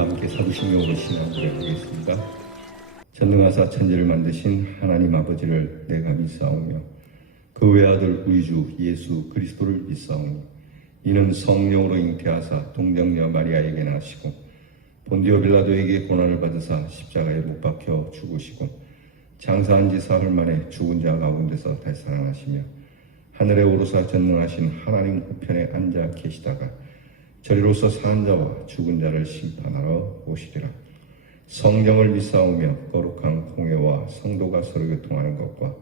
다 함께 사도신경으로 신앙 고백하겠습니다. 전능하사 천지를 만드신 하나님 아버지를 내가 믿사오며 그 외아들 우리 주 예수 그리스도를 믿사오니 이는 성령으로 잉태하사 동정녀 마리아에게 나시고 본디오 빌라도에게 고난을 받으사 십자가에 못 박혀 죽으시고 장사한 지 사흘 만에 죽은 자 가운데서 다시 살아나시며 하늘에 오르사 전능하신 하나님 우편에 앉아 계시다가 저리로서 산 자와 죽은 자를 심판하러 오시리라. 성령을 믿사오며 거룩한 공회와 성도가 서로 교통하는 것과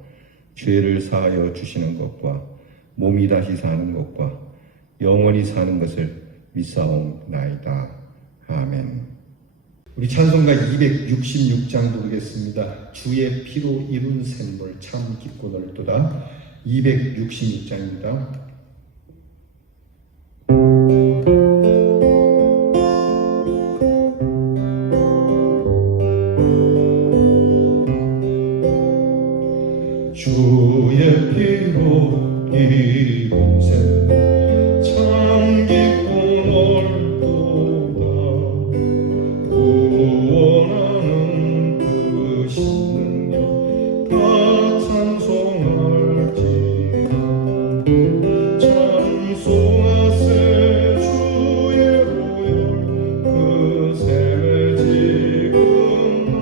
죄를 사하여 주시는 것과 몸이 다시 사는 것과 영원히 사는 것을 믿사옵나이다. 아멘. 우리 찬송가 266장 부르겠습니다. 주의 피로 이룬 샘물 참 깊고 넓도다. 266장입니다. 주의 피로 이룬 샘물 참 깊고 넓도다. 구원하는 그 신능력 다 찬송할지라. 찬송하세 주의 보혈 그 샘에 지금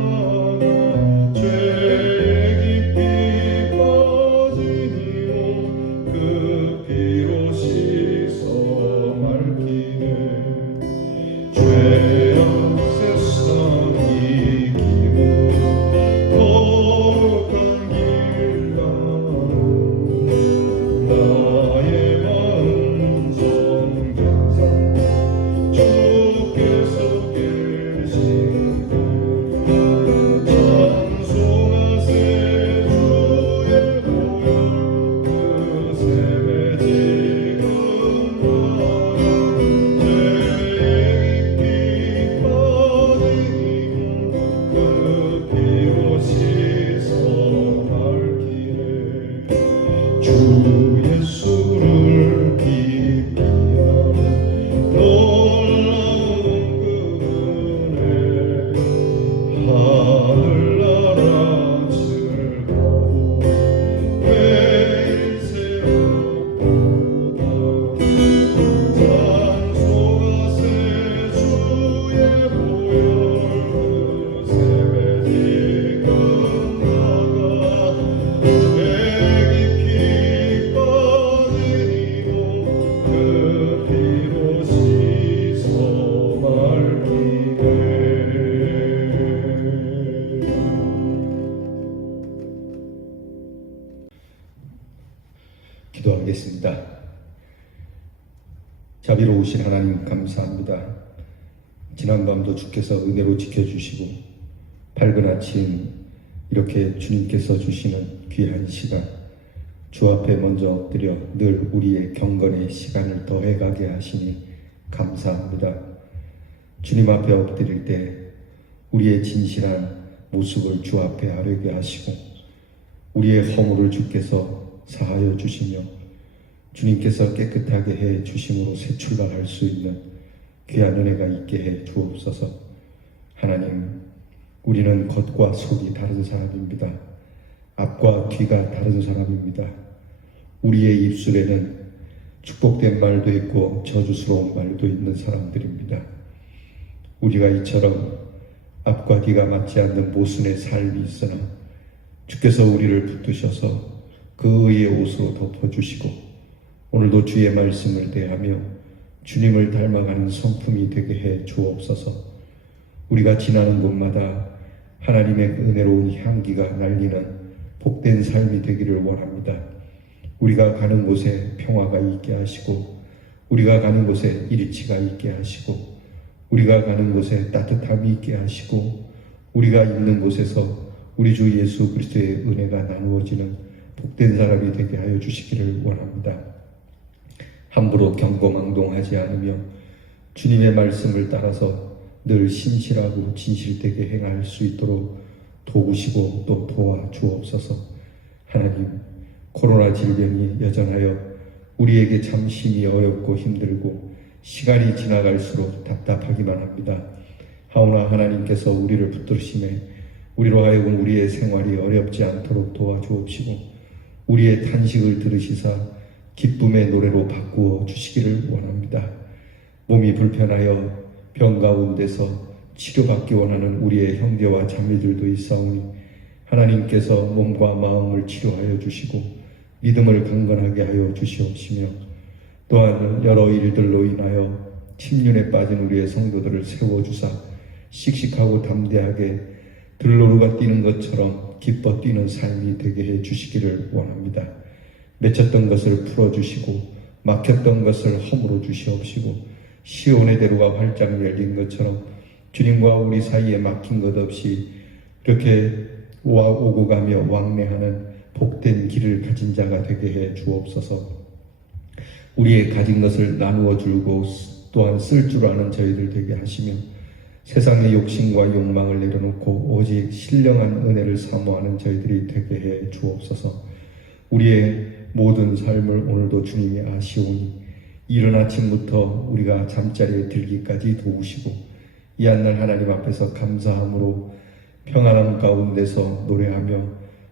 나가 죄의 깊이 그 피로 씻어 맑히네. 죄악 세상 이기고 거룩한 길 가는 나의 마음 성전산 주께서 계시네. 찬송하세 주의 보혈 그 샘에 지금 나가 죄의 깊이 빠지고 그 피로 씻어 맑히네. 주 예수를 깊이 아는 놀라운 그 은혜 하늘나라 즐거워 매일 새롭도다. 찬송하세 주의 보혈 그 샘에 지금 나가 죄 깊이 빠지고 그 피로 씻어 맑히네. 기도하겠습니다. 자비로우신 하나님 감사합니다. 지난밤도 주께서 은혜로 지켜주시고 밝은 아침 이렇게 주님께서 주시는 귀한 시간 주 앞에 먼저 엎드려 늘 우리의 경건의 시간을 더해가게 하시니 감사합니다. 주님 앞에 엎드릴 때 우리의 진실한 모습을 주 앞에 아뢰게 하시고 우리의 허물을 주께서 사하여 주시며 주님께서 깨끗하게 해 주심으로 새 출발할 수 있는 귀한 은혜가 있게 해 주옵소서. 하나님, 우리는 겉과 속이 다른 사람입니다. 앞과 뒤가 다른 사람입니다. 우리의 입술에는 축복된 말도 있고 저주스러운 말도 있는 사람들입니다. 우리가 이처럼 앞과 뒤가 맞지 않는 모순의 삶이 있으나 주께서 우리를 붙드셔서 그 의의 옷으로 덮어주시고 오늘도 주의 말씀을 대하며 주님을 닮아가는 성품이 되게 해 주옵소서. 우리가 지나는 곳마다 하나님의 은혜로운 향기가 날리는 복된 삶이 되기를 원합니다. 우리가 가는 곳에 평화가 있게 하시고 우리가 가는 곳에 일치가 있게 하시고 우리가 가는 곳에 따뜻함이 있게 하시고 우리가 있는 곳에서 우리 주 예수 그리스도의 은혜가 나누어지는 복된 사람이 되게 하여 주시기를 원합니다. 함부로 경거망동하지 않으며 주님의 말씀을 따라서 늘 신실하고 진실되게 행할 수 있도록 도우시고 또 도와주옵소서. 하나님, 코로나 질병이 여전하여 우리에게 참 심히 어렵고 힘들고 시간이 지나갈수록 답답하기만 합니다. 하오나 하나님께서 우리를 붙드심에 우리로 하여금 우리의 생활이 어렵지 않도록 도와주옵시고 우리의 탄식을 들으시사 기쁨의 노래로 바꾸어 주시기를 원합니다. 몸이 불편하여 병 가운데서 치료받기 원하는 우리의 형제와 자매들도 있사오니 하나님께서 몸과 마음을 치료하여 주시고 믿음을 강건하게 하여 주시옵시며 또한 여러 일들로 인하여 침륜에 빠진 우리의 성도들을 세워주사 씩씩하고 담대하게 들노루가 뛰는 것처럼 기뻐 뛰는 삶이 되게 해 주시기를 원합니다. 맺혔던 것을 풀어주시고 막혔던 것을 허물어 주시옵시고 시온의 대로가 활짝 열린 것처럼 주님과 우리 사이에 막힌 것 없이 이렇게 오고 가며 왕래하는 복된 길을 가진 자가 되게 해 주옵소서. 우리의 가진 것을 나누어 주고 또한 쓸 줄 아는 저희들 되게 하시며 세상의 욕심과 욕망을 내려놓고 오직 신령한 은혜를 사모하는 저희들이 되게 해 주옵소서. 우리의 모든 삶을 오늘도 주님이 아시오니 이른 아침부터 우리가 잠자리에 들기까지 도우시고 이 한날 하나님 앞에서 감사함으로 평안함 가운데서 노래하며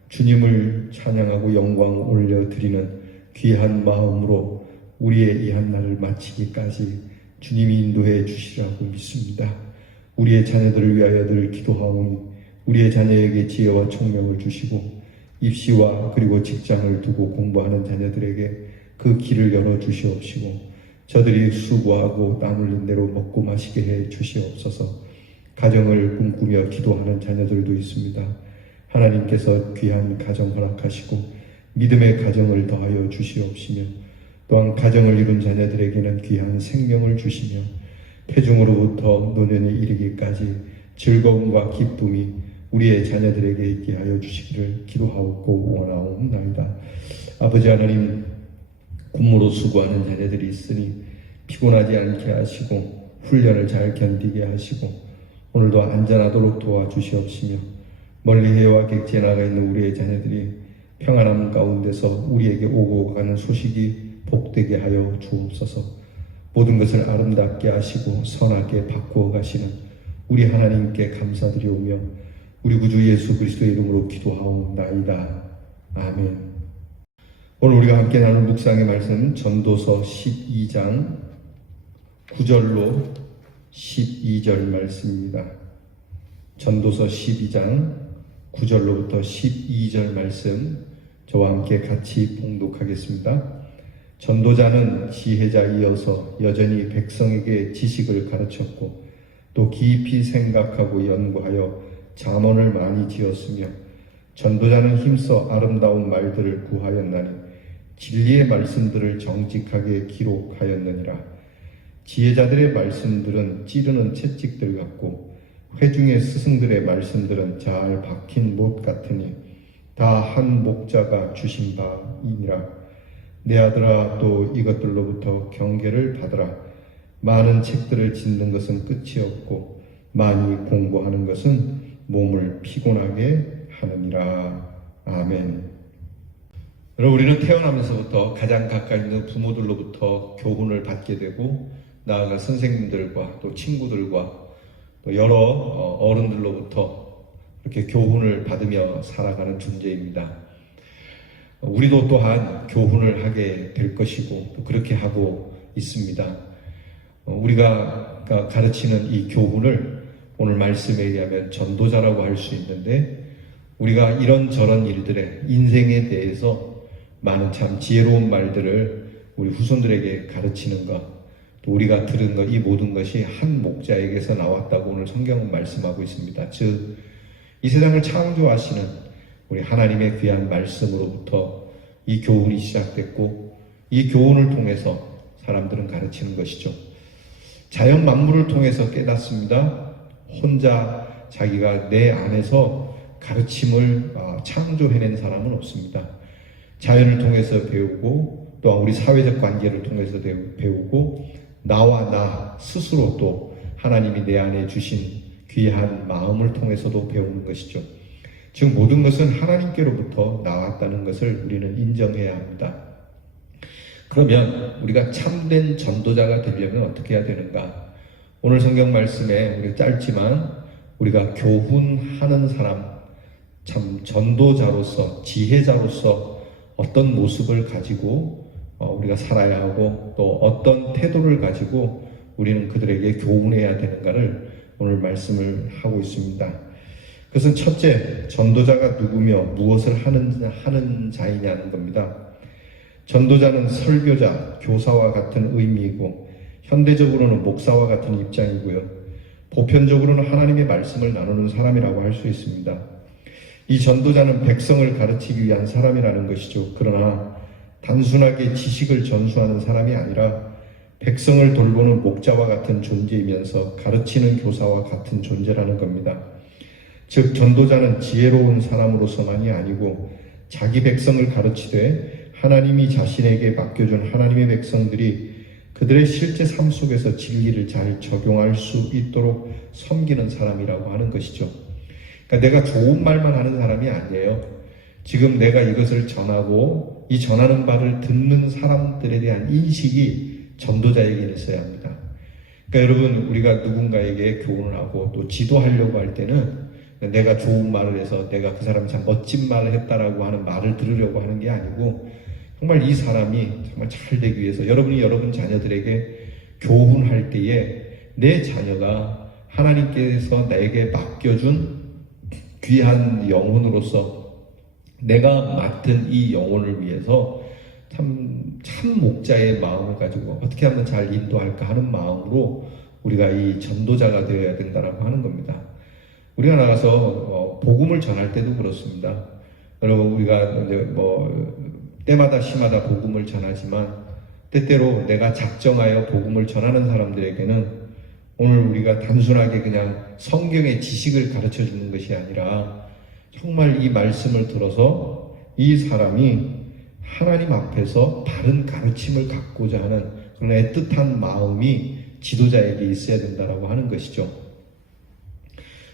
주님을 찬양하고 영광 올려드리는 귀한 마음으로 우리의 이 한날을 마치기까지 주님이 인도해 주시라고 믿습니다. 우리의 자녀들을 위하여 늘 기도하오니 우리의 자녀에게 지혜와 총명을 주시고 입시와 그리고 직장을 두고 공부하는 자녀들에게 그 길을 열어 주시옵시고 저들이 수고하고 땀 흘린 대로 먹고 마시게 해 주시옵소서. 가정을 꿈꾸며 기도하는 자녀들도 있습니다. 하나님께서 귀한 가정 허락하시고 믿음의 가정을 더하여 주시옵시며 또한 가정을 이룬 자녀들에게는 귀한 생명을 주시며 태중으로부터 노년에 이르기까지 즐거움과 기쁨이 우리의 자녀들에게 있게 하여 주시기를 기도하옵고 원하옵나이다. 아버지 하나님, 군무로 수고하는 자녀들이 있으니 피곤하지 않게 하시고 훈련을 잘 견디게 하시고 오늘도 안전하도록 도와주시옵시며 멀리 해와 객지에 나가 있는 우리의 자녀들이 평안함 가운데서 우리에게 오고 가는 소식이 복되게 하여 주옵소서. 모든 것을 아름답게 하시고 선하게 바꾸어 가시는 우리 하나님께 감사드리오며 우리 구주 예수 그리스도의 이름으로 기도하옵나이다. 아멘. 오늘 우리가 함께 나눌 묵상의 말씀은 전도서 12장 9절로 12절 말씀입니다. 전도서 12장 9절로부터 12절 말씀 저와 함께 같이 봉독하겠습니다. 전도자는 지혜자이어서 여전히 백성에게 지식을 가르쳤고 또 깊이 생각하고 연구하여 잠언을 많이 지었으며 전도자는 힘써 아름다운 말들을 구하였나니 진리의 말씀들을 정직하게 기록하였느니라. 지혜자들의 말씀들은 찌르는 채찍들 같고 회중의 스승들의 말씀들은 잘 박힌 못 같으니 다 한 목자가 주신 바이니라. 내 아들아, 또 이것들로부터 경계를 받으라. 많은 책들을 짓는 것은 끝이 없고 많이 공부하는 것은 몸을 피곤하게 하느니라. 아멘. 여러분, 우리는 태어나면서부터 가장 가까이 있는 부모들로부터 교훈을 받게 되고 나아가 선생님들과 또 친구들과 또 여러 어른들로부터 이렇게 교훈을 받으며 살아가는 존재입니다. 우리도 또한 교훈을 하게 될 것이고 또 그렇게 하고 있습니다. 우리가 가르치는 이 교훈을 오늘 말씀에 의하면 전도자라고 할 수 있는데 우리가 이런저런 일들의 인생에 대해서 많은 참 지혜로운 말들을 우리 후손들에게 가르치는 것, 또 우리가 들은 것, 이 모든 것이 한 목자에게서 나왔다고 오늘 성경은 말씀하고 있습니다. 즉, 이 세상을 창조하시는 우리 하나님의 귀한 말씀으로부터 이 교훈이 시작됐고 이 교훈을 통해서 사람들은 가르치는 것이죠. 자연 만물을 통해서 깨닫습니다. 혼자 자기가 내 안에서 가르침을 창조해낸 사람은 없습니다. 자연을 통해서 배우고 또한 우리 사회적 관계를 통해서 배우고 나와 나 스스로 또 하나님이 내 안에 주신 귀한 마음을 통해서도 배우는 것이죠. 즉 모든 것은 하나님께로부터 나왔다는 것을 우리는 인정해야 합니다. 그러면 우리가 참된 전도자가 되려면 어떻게 해야 되는가? 오늘 성경 말씀에 우리 짧지만 우리가 교훈하는 사람, 참 전도자로서, 지혜자로서 어떤 모습을 가지고 우리가 살아야 하고 또 어떤 태도를 가지고 우리는 그들에게 교훈해야 되는가를 오늘 말씀을 하고 있습니다. 그것은 첫째, 전도자가 누구며 무엇을 하는 자이냐는 겁니다. 전도자는 설교자, 교사와 같은 의미이고 현대적으로는 목사와 같은 입장이고요. 보편적으로는 하나님의 말씀을 나누는 사람이라고 할 수 있습니다. 이 전도자는 백성을 가르치기 위한 사람이라는 것이죠. 그러나 단순하게 지식을 전수하는 사람이 아니라 백성을 돌보는 목자와 같은 존재이면서 가르치는 교사와 같은 존재라는 겁니다. 즉 전도자는 지혜로운 사람으로서만이 아니고 자기 백성을 가르치되 하나님이 자신에게 맡겨준 하나님의 백성들이 그들의 실제 삶 속에서 진리를 잘 적용할 수 있도록 섬기는 사람이라고 하는 것이죠. 그러니까 내가 좋은 말만 하는 사람이 아니에요. 지금 내가 이것을 전하고 이 전하는 바를 듣는 사람들에 대한 인식이 전도자에게 있어야 합니다. 그러니까 여러분, 우리가 누군가에게 교훈을 하고 또 지도하려고 할 때는 내가 좋은 말을 해서 내가 그 사람이 참 멋진 말을 했다라고 하는 말을 들으려고 하는 게 아니고 정말 이 사람이 정말 잘 되기 위해서 여러분이 여러분 자녀들에게 교훈할 때에 내 자녀가 하나님께서 나에게 맡겨준 귀한 영혼으로서 내가 맡은 이 영혼을 위해서 참 목자의 마음을 가지고 어떻게 하면 잘 인도할까 하는 마음으로 우리가 이 전도자가 되어야 된다라고 하는 겁니다. 우리가 나가서 복음을 전할 때도 그렇습니다. 여러분, 우리가 이제 때마다 시마다 복음을 전하지만 때때로 내가 작정하여 복음을 전하는 사람들에게는 오늘 우리가 단순하게 그냥 성경의 지식을 가르쳐 주는 것이 아니라 정말 이 말씀을 들어서 이 사람이 하나님 앞에서 바른 가르침을 갖고자 하는 그런 애틋한 마음이 지도자에게 있어야 된다라고 하는 것이죠.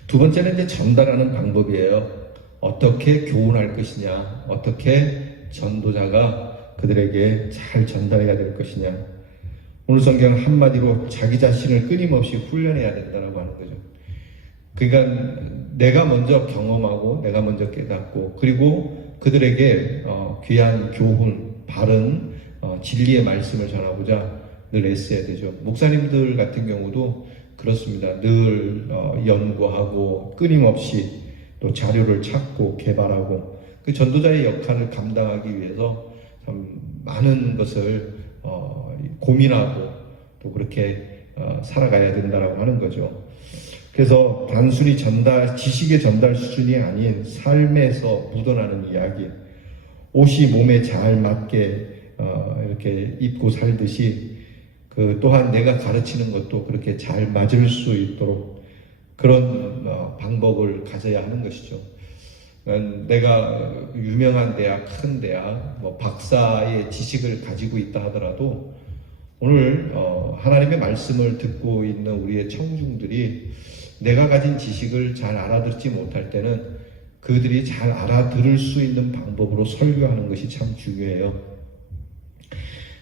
두 번째는 이제 전달하는 방법이에요. 어떻게 교훈할 것이냐, 어떻게 전도자가 그들에게 잘 전달해야 될 것이냐. 오늘 성경 한마디로 자기 자신을 끊임없이 훈련해야 된다고 하는 거죠. 그러니까 내가 먼저 경험하고 내가 먼저 깨닫고 그리고 그들에게 귀한 교훈, 바른 진리의 말씀을 전하고자 늘 애써야 되죠. 목사님들 같은 경우도 그렇습니다. 늘 연구하고 끊임없이 또 자료를 찾고 개발하고 그 전도자의 역할을 감당하기 위해서 참 많은 것을 고민하고 또 그렇게 살아가야 된다라고 하는 거죠. 그래서 단순히 지식의 전달 수준이 아닌 삶에서 묻어나는 이야기, 옷이 몸에 잘 맞게 이렇게 입고 살듯이 또한 내가 가르치는 것도 그렇게 잘 맞을 수 있도록 그런 방법을 가져야 하는 것이죠. 내가 유명한 대학, 큰 대학, 박사의 지식을 가지고 있다 하더라도 오늘 하나님의 말씀을 듣고 있는 우리의 청중들이 내가 가진 지식을 잘 알아듣지 못할 때는 그들이 잘 알아들을 수 있는 방법으로 설교하는 것이 참 중요해요.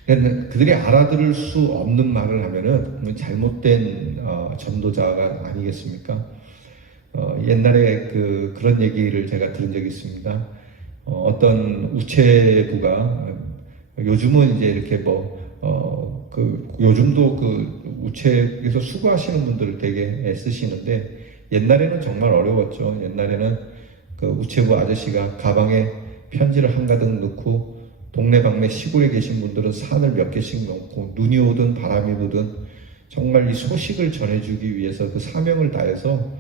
그들이 알아들을 수 없는 말을 하면은 잘못된 전도자가 아니겠습니까? 옛날에 그런 얘기를 제가 들은 적이 있습니다. 어떤 우체부가 요즘은 이제 이렇게 요즘도 우체에서 수고하시는 분들을 되게 애쓰시는데 옛날에는 정말 어려웠죠. 옛날에는 우체부 아저씨가 가방에 편지를 한가득 넣고 동네방네 시골에 계신 분들은 산을 몇 개씩 넣고 눈이 오든 바람이 부든 정말 이 소식을 전해주기 위해서 그 사명을 다해서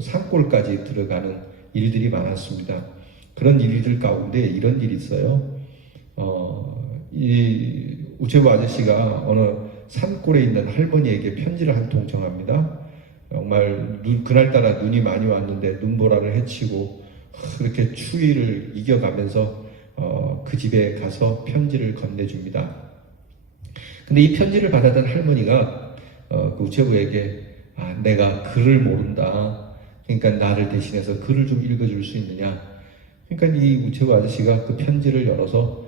산골까지 들어가는 일들이 많았습니다. 그런 일들 가운데 이런 일이 있어요. 이 우체부 아저씨가 어느 산골에 있는 할머니에게 편지를 한 통 정합니다. 정말 그날따라 눈이 많이 왔는데 눈보라를 헤치고 그렇게 추위를 이겨가면서 그 집에 가서 편지를 건네줍니다. 근데 이 편지를 받아든 할머니가 그 우체부에게 내가 글을 모른다. 그러니까 나를 대신해서 글을 좀 읽어줄 수 있느냐. 그러니까 이 우체부 아저씨가 그 편지를 열어서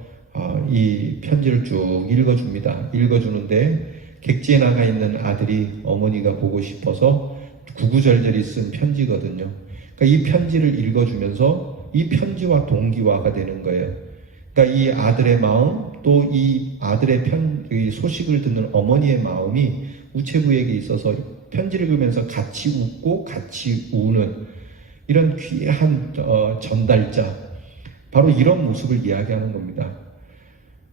이 편지를 쭉 읽어줍니다. 읽어주는데 객지에 나가 있는 아들이 어머니가 보고 싶어서 구구절절히 쓴 편지거든요. 그러니까 이 편지를 읽어주면서 이 편지와 동기화가 되는 거예요. 그러니까 이 아들의 마음, 또 이 아들의 이 소식을 듣는 어머니의 마음이 우체부에게 있어서 편지를 읽으면서 같이 웃고 같이 우는 이런 귀한 전달자, 바로 이런 모습을 이야기하는 겁니다.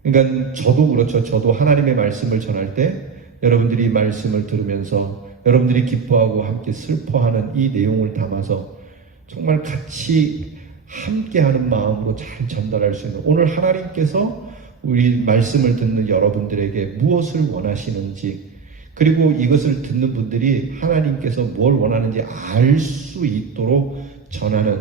그러니까 저도 그렇죠. 저도 하나님의 말씀을 전할 때 여러분들이 말씀을 들으면서 여러분들이 기뻐하고 함께 슬퍼하는 이 내용을 담아서 정말 같이 함께하는 마음으로 잘 전달할 수 있는, 오늘 하나님께서 우리 말씀을 듣는 여러분들에게 무엇을 원하시는지, 그리고 이것을 듣는 분들이 하나님께서 뭘 원하는지 알 수 있도록 전하는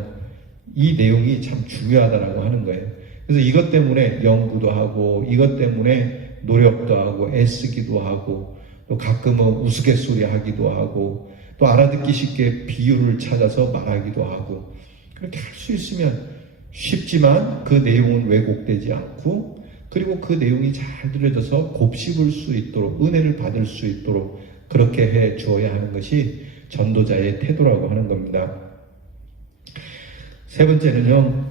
이 내용이 참 중요하다라고 하는 거예요. 그래서 이것 때문에 연구도 하고, 이것 때문에 노력도 하고, 애쓰기도 하고, 또 가끔은 우스갯소리 하기도 하고, 또 알아듣기 쉽게 비유를 찾아서 말하기도 하고, 그렇게 할 수 있으면 쉽지만 그 내용은 왜곡되지 않고, 그리고 그 내용이 잘 들려져서 곱씹을 수 있도록, 은혜를 받을 수 있도록 그렇게 해 주어야 하는 것이 전도자의 태도라고 하는 겁니다. 세 번째는요,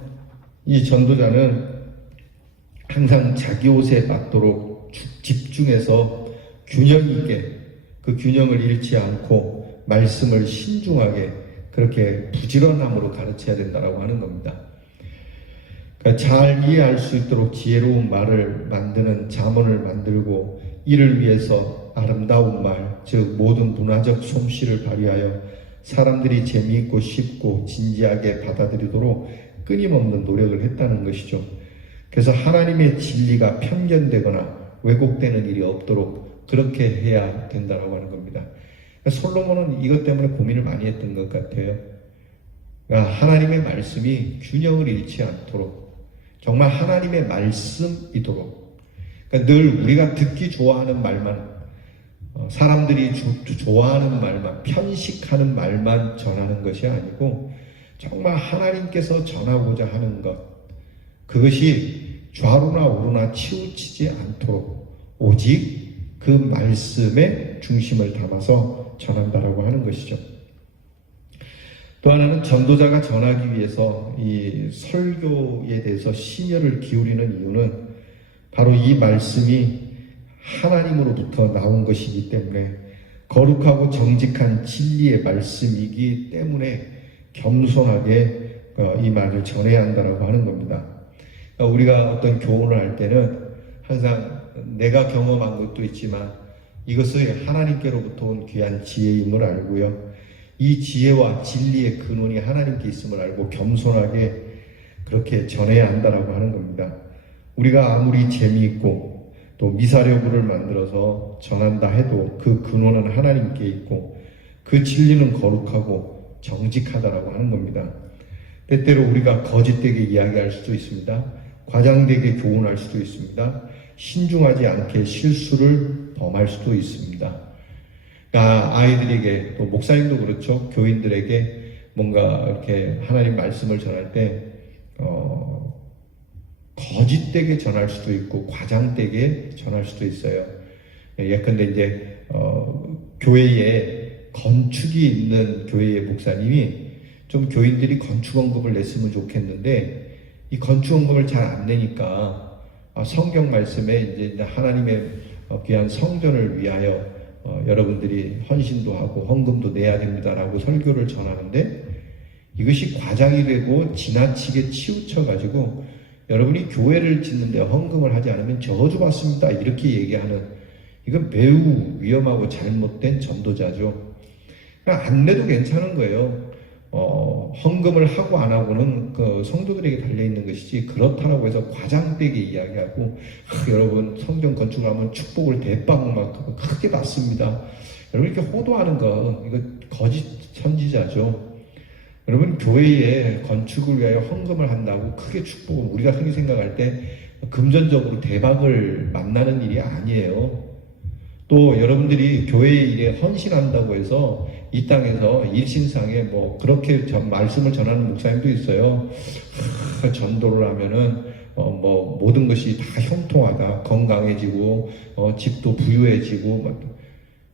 이 전도자는 항상 자기 옷에 맞도록 집중해서 균형 있게, 그 균형을 잃지 않고 말씀을 신중하게 그렇게 부지런함으로 가르쳐야 된다고 하는 겁니다. 그러니까 잘 이해할 수 있도록 지혜로운 말을 만드는 자문을 만들고, 이를 위해서 아름다운 말, 즉 모든 문화적 솜씨를 발휘하여 사람들이 재미있고 쉽고 진지하게 받아들이도록 끊임없는 노력을 했다는 것이죠. 그래서 하나님의 진리가 편견되거나 왜곡되는 일이 없도록 그렇게 해야 된다고 하는 겁니다. 솔로몬은 이것 때문에 고민을 많이 했던 것 같아요. 그러니까 하나님의 말씀이 균형을 잃지 않도록, 정말 하나님의 말씀이도록, 그러니까 늘 우리가 듣기 좋아하는 말만, 사람들이 좋아하는 말만, 편식하는 말만 전하는 것이 아니고 정말 하나님께서 전하고자 하는 것, 그것이 좌로나 우로나 치우치지 않도록 오직 그 말씀에 중심을 담아서 전한다라고 하는 것이죠. 또 하나는 전도자가 전하기 위해서 이 설교에 대해서 심혈을 기울이는 이유는 바로 이 말씀이 하나님으로부터 나온 것이기 때문에, 거룩하고 정직한 진리의 말씀이기 때문에 겸손하게 이 말을 전해야 한다고 하는 겁니다. 우리가 어떤 교훈을 할 때는 항상 내가 경험한 것도 있지만 이것을 하나님께로부터 온 귀한 지혜임을 알고요, 이 지혜와 진리의 근원이 하나님께 있음을 알고 겸손하게 그렇게 전해야 한다라고 하는 겁니다. 우리가 아무리 재미있고 또 미사려구를 만들어서 전한다 해도 그 근원은 하나님께 있고 그 진리는 거룩하고 정직하다라고 하는 겁니다. 때때로 우리가 거짓되게 이야기할 수도 있습니다. 과장되게 교훈할 수도 있습니다. 신중하지 않게 실수를 범할 수도 있습니다. 아이들에게, 또 목사님도 그렇죠, 교인들에게 뭔가 이렇게 하나님 말씀을 전할 때 거짓되게 전할 수도 있고 과장되게 전할 수도 있어요. 예컨대 이제 교회에 건축이 있는 교회의 목사님이 좀 교인들이 건축 언급을 냈으면 좋겠는데 이 건축 언급을 잘 안 내니까 성경 말씀에 이제 하나님의 귀한 성전을 위하여 여러분들이 헌신도 하고 헌금도 내야 됩니다라고 설교를 전하는데, 이것이 과장이 되고 지나치게 치우쳐가지고 여러분이 교회를 짓는데 헌금을 하지 않으면 저주받습니다 이렇게 얘기하는, 이건 매우 위험하고 잘못된 전도자죠. 안 내도 괜찮은 거예요. 헌금을 하고 안 하고는 그 성도들에게 달려있는 것이지, 그렇다고 해서 과장되게 이야기하고 여러분 성전 건축하면 축복을 대빵 막 크게 받습니다, 여러분 이렇게 호도하는 거 이거 거짓 선지자죠. 여러분 교회에 건축을 위하여 헌금을 한다고 크게 축복을, 우리가 흔히 생각할 때 금전적으로 대박을 만나는 일이 아니에요. 또 여러분들이 교회 일에 헌신한다고 해서 이 땅에서 일신상에 뭐 그렇게 말씀을 전하는 목사님도 있어요. 전도를 하면은 뭐 모든 것이 다 형통하다, 건강해지고 집도 부유해지고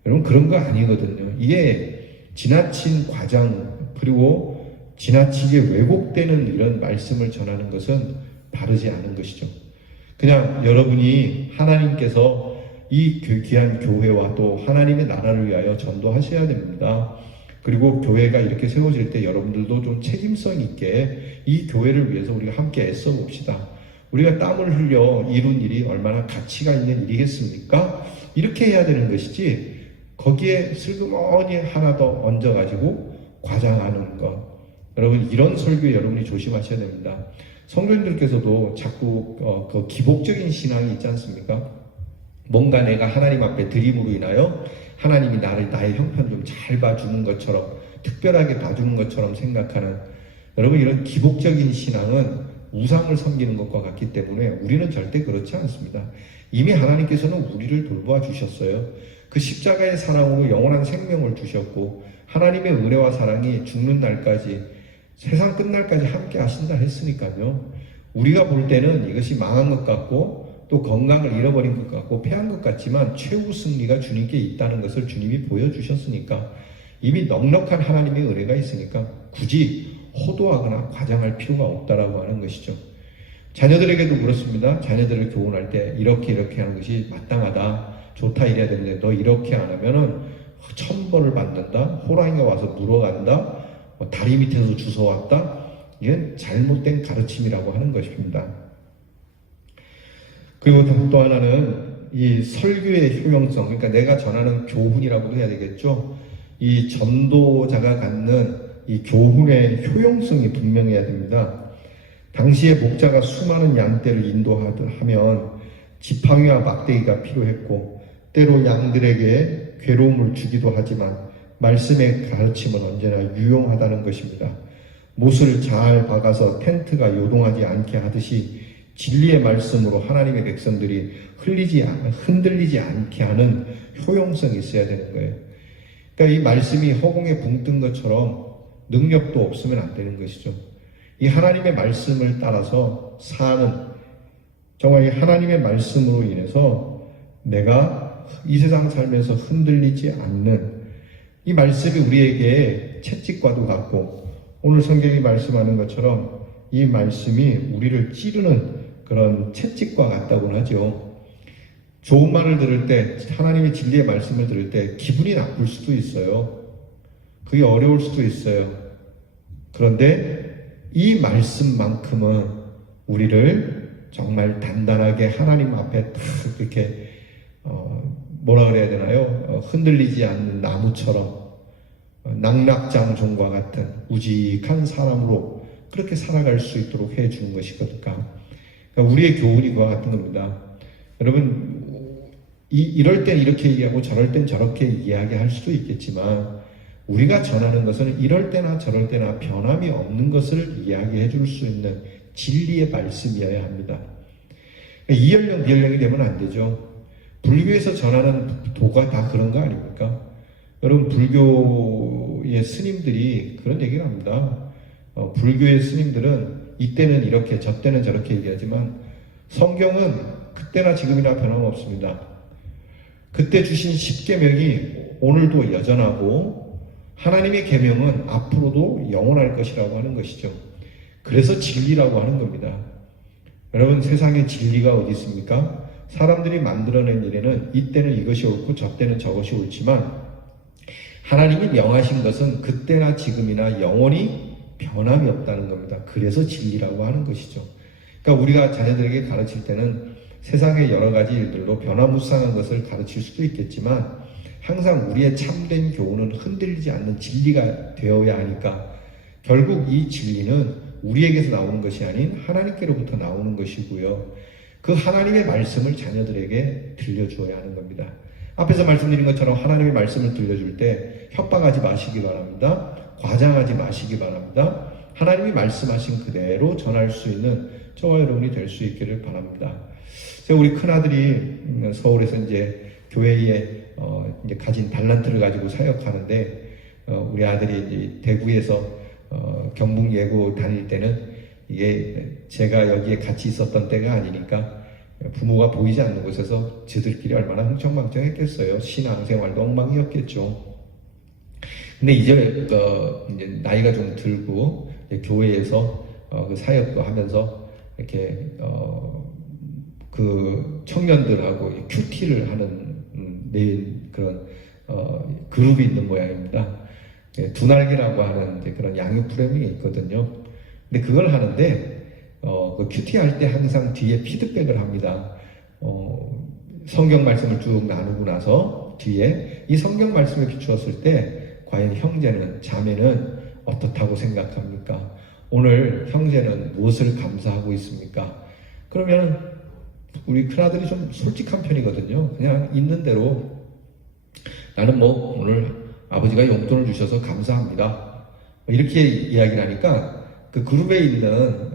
여러분 그런 거 아니거든요. 이게 지나친 과장 그리고 지나치게 왜곡되는 이런 말씀을 전하는 것은 바르지 않은 것이죠. 그냥 여러분이 하나님께서 이 귀한 교회와 또 하나님의 나라를 위하여 전도하셔야 됩니다. 그리고 교회가 이렇게 세워질 때 여러분들도 좀 책임성 있게 이 교회를 위해서 우리가 함께 애써 봅시다. 우리가 땀을 흘려 이룬 일이 얼마나 가치가 있는 일이겠습니까? 이렇게 해야 되는 것이지 거기에 슬그머니 하나 더 얹어가지고 과장하는 것. 여러분 이런 설교에 여러분이 조심하셔야 됩니다. 성도님들께서도 자꾸 그 기복적인 신앙이 있지 않습니까? 뭔가 내가 하나님 앞에 드림으로 인하여 하나님이 나의 형편 좀 잘 봐주는 것처럼 특별하게 봐주는 것처럼 생각하는 여러분 이런 기복적인 신앙은 우상을 섬기는 것과 같기 때문에 우리는 절대 그렇지 않습니다. 이미 하나님께서는 우리를 돌보아 주셨어요. 그 십자가의 사랑으로 영원한 생명을 주셨고 하나님의 은혜와 사랑이 죽는 날까지 세상 끝날까지 함께 하신다 했으니까요. 우리가 볼 때는 이것이 망한 것 같고 또 건강을 잃어버린 것 같고 패한 것 같지만 최후 승리가 주님께 있다는 것을 주님이 보여주셨으니까 이미 넉넉한 하나님의 은혜가 있으니까 굳이 호도하거나 과장할 필요가 없다라고 하는 것이죠. 자녀들에게도 그렇습니다. 자녀들을 교훈할 때 이렇게 하는 것이 마땅하다, 좋다 이래야 되는데 너 이렇게 안 하면은 천벌을 받는다, 호랑이가 와서 물어간다, 다리 밑에서 주워왔다. 이건 잘못된 가르침이라고 하는 것입니다. 그리고 또 하나는 이 설교의 효용성, 그러니까 내가 전하는 교훈이라고도 해야 되겠죠. 이 전도자가 갖는 이 교훈의 효용성이 분명해야 됩니다. 당시에 목자가 수많은 양떼를 인도하면 지팡이와 막대기가 필요했고 때로 양들에게 괴로움을 주기도 하지만 말씀의 가르침은 언제나 유용하다는 것입니다. 못을 잘 박아서 텐트가 요동하지 않게 하듯이 진리의 말씀으로 하나님의 백성들이 흔들리지 않게 하는 효용성이 있어야 되는 거예요. 그러니까 이 말씀이 허공에 붕 뜬 것처럼 능력도 없으면 안 되는 것이죠. 이 하나님의 말씀을 따라서 사는 정말 이 하나님의 말씀으로 인해서 내가 이 세상 살면서 흔들리지 않는 이 말씀이 우리에게 채찍과도 같고 오늘 성경이 말씀하는 것처럼 이 말씀이 우리를 찌르는 그런 채찍과 같다고 하죠. 좋은 말을 들을 때 하나님의 진리의 말씀을 들을 때 기분이 나쁠 수도 있어요. 그게 어려울 수도 있어요. 그런데 이 말씀만큼은 우리를 정말 단단하게 하나님 앞에 딱 이렇게 뭐라 그래야 되나요? 흔들리지 않는 나무처럼 낙낙장 종과 같은 우직한 사람으로 그렇게 살아갈 수 있도록 해주는 것이거든요. 그러니까 우리의 교훈이 그와 같은 겁니다. 여러분 이럴 땐 이렇게 얘기하고 저럴 땐 저렇게 이야기할 수도 있겠지만 우리가 전하는 것은 이럴 때나 저럴 때나 변함이 없는 것을 이야기해 줄 수 있는 진리의 말씀이어야 합니다. 이연령 비연령이 되면 안 되죠. 불교에서 전하는 도가 다 그런 거 아닙니까? 여러분 불교의 스님들이 그런 얘기를 합니다. 불교의 스님들은 이때는 이렇게 저때는 저렇게 얘기하지만 성경은 그때나 지금이나 변함없습니다. 그때 주신 10계명이 오늘도 여전하고 하나님의 계명은 앞으로도 영원할 것이라고 하는 것이죠. 그래서 진리라고 하는 겁니다. 여러분 세상에 진리가 어디 있습니까? 사람들이 만들어낸 일에는 이때는 이것이 옳고 저때는 저것이 옳지만 하나님이 명하신 것은 그때나 지금이나 영원히 변함이 없다는 겁니다. 그래서 진리라고 하는 것이죠. 그러니까 우리가 자녀들에게 가르칠 때는 세상의 여러 가지 일들로 변화무쌍한 것을 가르칠 수도 있겠지만 항상 우리의 참된 교훈은 흔들리지 않는 진리가 되어야 하니까 결국 이 진리는 우리에게서 나오는 것이 아닌 하나님께로부터 나오는 것이고요. 그 하나님의 말씀을 자녀들에게 들려주어야 하는 겁니다. 앞에서 말씀드린 것처럼 하나님의 말씀을 들려줄 때 협박하지 마시기 바랍니다. 과장하지 마시기 바랍니다. 하나님이 말씀하신 그대로 전할 수 있는 저와 여러분이 될 수 있기를 바랍니다. 제가 우리 큰아들이 서울에서 이제 교회에 이제 가진 달란트를 가지고 사역하는데 우리 아들이 이제 대구에서 경북 예고 다닐 때는 이게 제가 여기에 같이 있었던 때가 아니니까 부모가 보이지 않는 곳에서 저들끼리 얼마나 흥청망청했겠어요. 신앙생활도 엉망이었겠죠. 근데 이제 나이가 좀 들고 교회에서 그 사역도 하면서 이렇게 그 청년들하고 큐티를 하는 그런 그룹이 있는 모양입니다. 두날개라고 하는 그런 양육 프로그램이 있거든요. 근데 그걸 하는데 그 큐티 할 때 항상 뒤에 피드백을 합니다. 성경 말씀을 쭉 나누고 나서 뒤에 이 성경 말씀에 비추었을 때 과연 형제는 자매는 어떻다고 생각합니까? 오늘 형제는 무엇을 감사하고 있습니까? 그러면 우리 큰아들이 좀 솔직한 편이거든요. 그냥 있는 대로 나는 뭐 오늘 아버지가 용돈을 주셔서 감사합니다. 이렇게 이야기를 하니까 그 그룹에 있는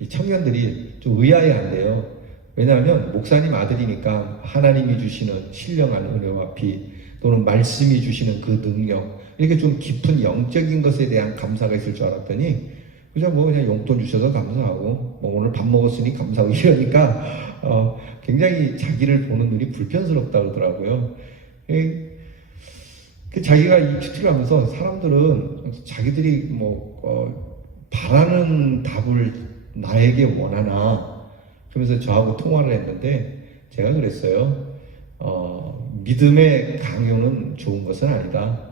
이 청년들이 좀 의아해한대요. 왜냐하면 목사님 아들이니까 하나님이 주시는 신령한 은혜와 비 또는 말씀이 주시는 그 능력 이렇게 좀 깊은 영적인 것에 대한 감사가 있을 줄 알았더니 그냥 용돈 주셔서 감사하고 뭐 오늘 밥 먹었으니 감사하고 이러니까 굉장히 자기를 보는 눈이 불편스럽다 그러더라고요. 자기가 이 큐티를 하면서 사람들은 자기들이 바라는 답을 나에게 원하나 그러면서 저하고 통화를 했는데 제가 그랬어요. 믿음의 강요는 좋은 것은 아니다.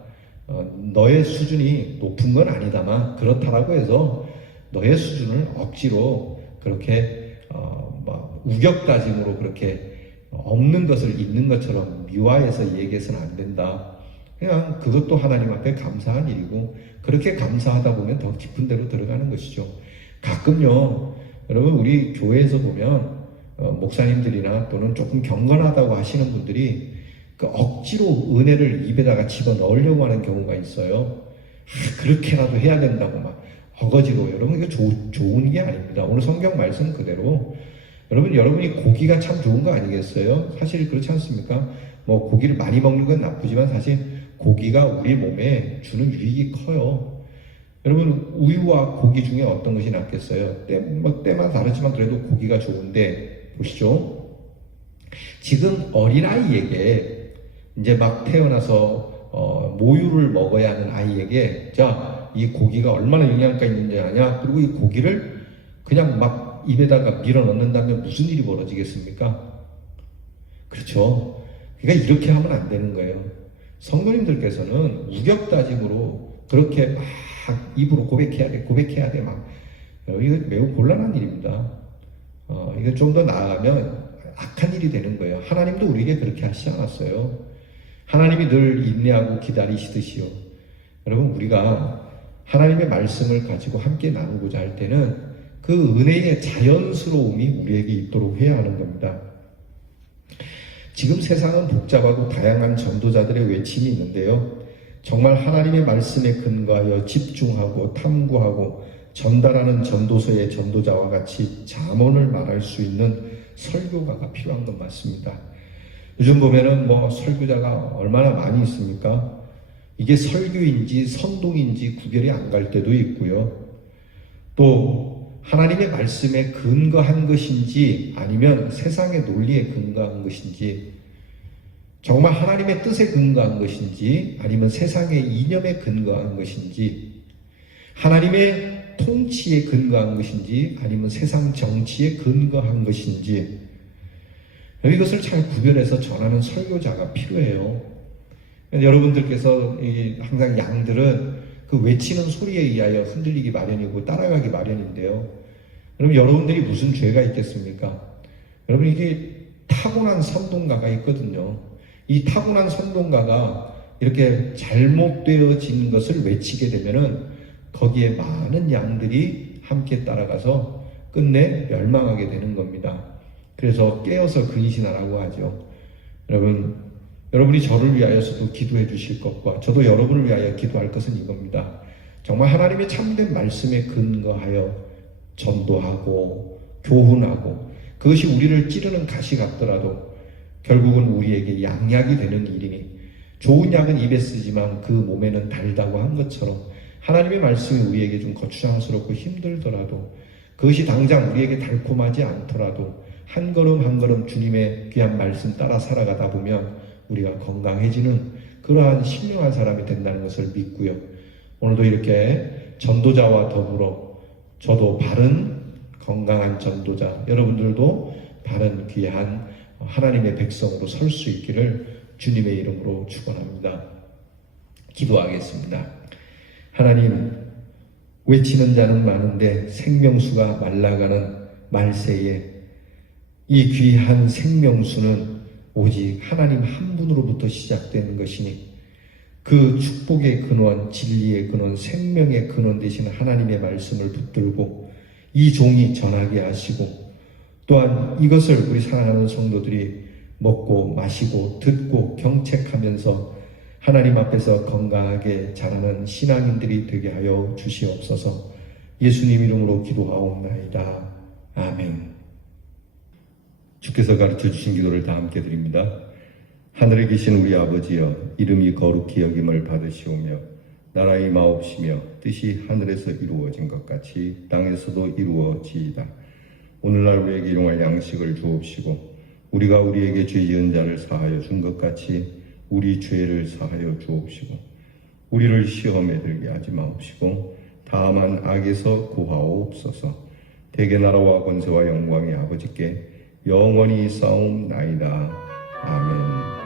너의 수준이 높은 건 아니다만 그렇다라고 해서 너의 수준을 억지로 그렇게 우격다짐으로 그렇게 없는 것을 있는 것처럼 미화해서 얘기해서는 안 된다. 그냥 그것도 하나님 앞에 감사한 일이고 그렇게 감사하다 보면 더 깊은 데로 들어가는 것이죠. 가끔요 여러분 우리 교회에서 보면 목사님들이나 또는 조금 경건하다고 하시는 분들이 그 억지로 은혜를 입에다가 집어넣으려고 하는 경우가 있어요. 그렇게라도 해야 된다고 막 어거지로. 여러분 이거 좋은 게 아닙니다. 오늘 성경 말씀 그대로 여러분이 고기가 참 좋은 거 아니겠어요? 사실 그렇지 않습니까? 뭐 고기를 많이 먹는 건 나쁘지만 사실 고기가 우리 몸에 주는 유익이 커요. 여러분 우유와 고기 중에 어떤 것이 낫겠어요? 때만 다르지만 그래도 고기가 좋은데 보시죠. 지금 어린아이에게 이제 막 태어나서 모유를 먹어야 하는 아이에게 자, 이 고기가 얼마나 영양가 있는지 아냐? 그리고 이 고기를 그냥 막 입에다가 밀어 넣는다면 무슨 일이 벌어지겠습니까? 그렇죠. 그러니까 이렇게 하면 안 되는 거예요. 성도님들께서는 우격다짐으로 그렇게 막 입으로 고백해야 돼 막. 이거 매우 곤란한 일입니다. 이거 좀 더 나아가면 악한 일이 되는 거예요. 하나님도 우리에게 그렇게 하시지 않았어요. 하나님이 늘 인내하고 기다리시듯이요. 여러분 우리가 하나님의 말씀을 가지고 함께 나누고자 할 때는 그 은혜의 자연스러움이 우리에게 있도록 해야 하는 겁니다. 지금 세상은 복잡하고 다양한 전도자들의 외침이 있는데요. 정말 하나님의 말씀에 근거하여 집중하고 탐구하고 전달하는 전도서의 전도자와 같이 잠언을 말할 수 있는 설교가가 필요한 건 맞습니다. 요즘 보면은 설교자가 얼마나 많이 있습니까? 이게 설교인지 선동인지 구별이 안 갈 때도 있고요. 또 하나님의 말씀에 근거한 것인지 아니면 세상의 논리에 근거한 것인지 정말 하나님의 뜻에 근거한 것인지 아니면 세상의 이념에 근거한 것인지 하나님의 통치에 근거한 것인지 아니면 세상 정치에 근거한 것인지 이것을 잘 구별해서 전하는 설교자가 필요해요. 여러분들께서 항상 양들은 그 외치는 소리에 의하여 흔들리기 마련이고 따라가기 마련인데요. 여러분들이 무슨 죄가 있겠습니까? 여러분 이게 타고난 선동가가 있거든요. 이 타고난 선동가가 이렇게 잘못되어진 것을 외치게 되면은 거기에 많은 양들이 함께 따라가서 끝내 멸망하게 되는 겁니다. 그래서 깨어서 근신하라고 하죠. 여러분이 저를 위하여서도 기도해 주실 것과 저도 여러분을 위하여 기도할 것은 이겁니다. 정말 하나님의 참된 말씀에 근거하여 전도하고 교훈하고 그것이 우리를 찌르는 가시 같더라도 결국은 우리에게 양약이 되는 일이니 좋은 약은 입에 쓰지만 그 몸에는 달다고 한 것처럼 하나님의 말씀이 우리에게 좀 거추장스럽고 힘들더라도, 그것이 당장 우리에게 달콤하지 않더라도 한 걸음 한 걸음 주님의 귀한 말씀 따라 살아가다 보면 우리가 건강해지는 그러한 신령한 사람이 된다는 것을 믿고요. 오늘도 이렇게 전도자와 더불어 저도 바른 건강한 전도자, 여러분들도 바른 귀한 하나님의 백성으로 설 수 있기를 주님의 이름으로 축원합니다. 기도하겠습니다. 하나님, 외치는 자는 많은데 생명수가 말라가는 말세에 이 귀한 생명수는 오직 하나님 한 분으로부터 시작되는 것이니 그 축복의 근원, 진리의 근원, 생명의 근원 되신 하나님의 말씀을 붙들고 이 종이 전하게 하시고, 또한 이것을 우리 사랑하는 성도들이 먹고 마시고 듣고 경책하면서 하나님 앞에서 건강하게 자라는 신앙인들이 되게 하여 주시옵소서. 예수님 이름으로 기도하옵나이다. 아멘. 주께서 가르쳐 주신 기도를 다 함께 드립니다. 하늘에 계신 우리 아버지여, 이름이 거룩히 여김을 받으시오며 나라의 임하옵시며 뜻이 하늘에서 이루어진 것 같이 땅에서도 이루어지이다. 오늘날 우리에게 일용할 양식을 주옵시고 우리가 우리에게 죄 지은 자를 사하여 준 것 같이 우리 죄를 사하여 주옵시고 우리를 시험에 들게 하지 마옵시고 다만 악에서 구하옵소서. 대개 나라와 권세와 영광이 아버지께 영원히 싸움나이다. 아멘.